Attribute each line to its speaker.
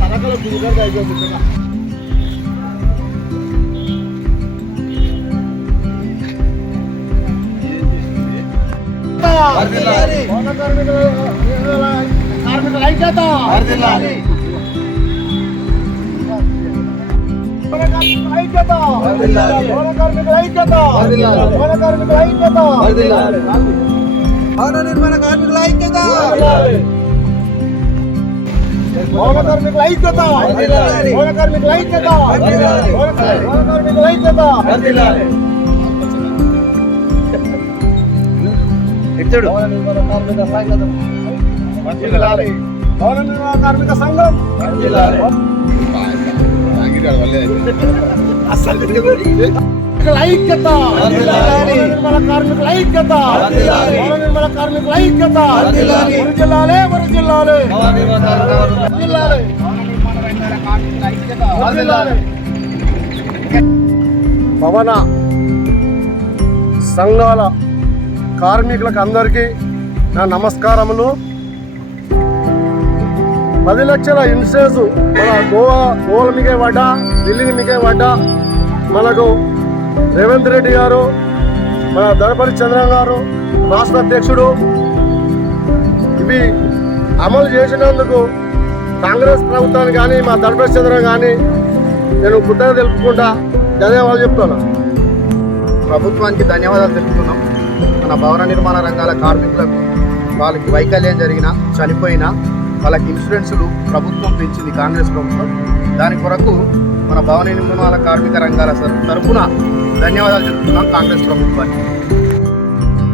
Speaker 1: సరకలు దిగుతారు అయిపోతుంది పౌర కార్మికుల కార్మికుల ఐక్యత పౌర కార్మికుల ఐక్యత పౌర కార్మికుల ఐక్యత పౌర కార్మికుల ఐక్యత
Speaker 2: భవన నిర్మాణ కార్మికుల ఐక్యత
Speaker 1: పౌర కార్మికుల ఐక్యత కార్మికుల ఐక్యత! కార్మికుల ఐక్యత!
Speaker 2: ఇచ్చాడు
Speaker 1: నిర్మాణ కార్మిక సంఘం. ఐక్యత! కార్మికుల కార్మికుల. భవన సంఘాల కార్మికులకు అందరికీ నా నమస్కారములు. పది లక్షల ఇన్సూరెన్స్ మన గోవా గోవలు మిగే పడ్డా ఢిల్లీని మిగే పడ్డా మనకు రేవంత్ రెడ్డి గారు మన దళపతి చంద్ర గారు రాష్ట్ర అధ్యక్షుడు ఇవి అమలు చేసినందుకు కాంగ్రెస్ ప్రభుత్వాన్ని కానీ మా దళపతి చంద్ర కానీ నేను కృతజ్ఞత తెలుపుకుంటా. ధన్యవాదాలు చెప్తున్నా.
Speaker 2: ప్రభుత్వానికి ధన్యవాదాలు తెలుపుతున్నాం. మన భవన నిర్మాణ రంగాల కార్మికులకు వాళ్ళకి వైకల్యం జరిగినా చనిపోయినా వాళ్ళకి ఇన్సూరెన్సులు ప్రభుత్వం పెంచింది కాంగ్రెస్ ప్రభుత్వం. దాని కొరకు మన భవన నిర్మాణ కార్మిక రంగాల తరఫున ధన్యవాదాలు తెలుపుతున్నాం కాంగ్రెస్ ప్రభుత్వానికి.